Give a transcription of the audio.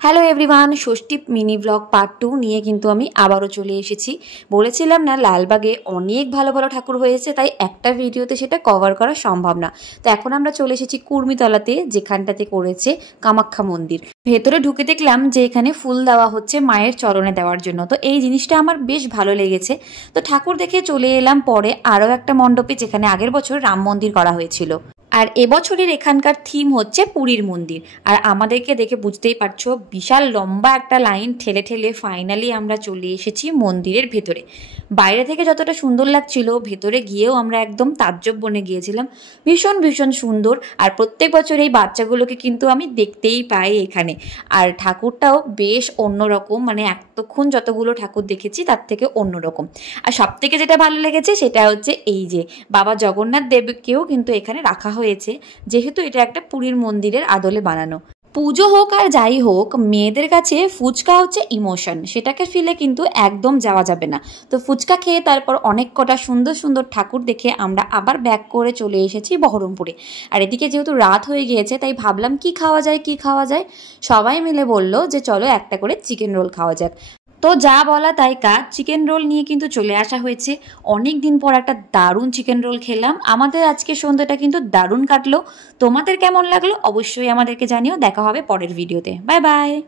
Hello everyone, ষষ্ঠী mini blog part 2 নিয়ে কিন্তু আমি আবারও চলে এসেছি। বলেছিলাম না লালবাগে অনেক ভালো ভালো ঠাকুর হয়েছে, তাই একটা ভিডিওতে সেটা কভার করা সম্ভব না। তো এখন আমরা চলে এসেছি কুর্মিতলাতে, যেখানটাতে করেছে কামাখ্যা মন্দির। ভেতরে ঢুকে দেখলাম যে এখানে ফুল দেওয়া হচ্ছে মায়ের চরণে দেওয়ার জন্য। তো এই জিনিসটা আমার বেশ ভালো লেগেছে। তো ঠাকুর দেখে চলে এলাম পরে আরও একটা মণ্ডপে, যেখানে আগের বছর রাম মন্দির করা হয়েছিল। আর এবছরের এখানকার থিম হচ্ছে পুরীর মন্দির। আর আমাদেরকে দেখে বুঝতেই পারছো, বিশাল লম্বা একটা লাইন ঠেলে ঠেলে ফাইনালি আমরা চলে এসেছি মন্দিরের ভেতরে। বাইরে থেকে যতটা সুন্দর লাগছিল, ভেতরে গিয়েও আমরা একদম তাজ্জব বনে গিয়েছিলাম। ভীষণ ভীষণ সুন্দর। আর প্রত্যেক বছর এই বাচ্চাগুলোকে কিন্তু আমি দেখতেই পাই এখানে। আর ঠাকুরটাও বেশ অন্যরকম, মানে এতক্ষণ যতগুলো ঠাকুর দেখেছি তার থেকে অন্যরকম। আর সব থেকে যেটা ভালো লেগেছে সেটা হচ্ছে এই যে বাবা জগন্নাথ দেবকেও কিন্তু এখানে রাখা হয়েছে, যেহেতু এটা একটা পুরীর মন্দিরের আদলে বানানো। পুজো হোক আর যাই হোক, মেয়েদের কাছে ফুচকা হচ্ছে ইমোশন, সেটাকে ফেলে কিন্তু একদম যাওয়া যাবে না। তো ফুচকা খেয়ে তারপর অনেক কটা সুন্দর সুন্দর ঠাকুর দেখে আমরা আবার ব্যাক করে চলে এসেছি বহরমপুরে। আর এদিকে যেহেতু রাত হয়ে গিয়েছে, তাই ভাবলাম কি খাওয়া যায়। সবাই মিলে বলল যে চলো একটা করে চিকেন রোল খাওয়া যাক। তো যা বলা তাই কাজ, চিকেন রোল নিয়ে কিন্তু চলে আসা হয়েছে। অনেক দিন পর একটা দারুণ চিকেন রোল খেলাম। আমাদের আজকে সন্ধ্যাটা কিন্তু দারুণ কাটলো। তোমাদের কেমন লাগলো অবশ্যই আমাদেরকে জানিও। দেখা হবে পরের ভিডিওতে। Bye bye.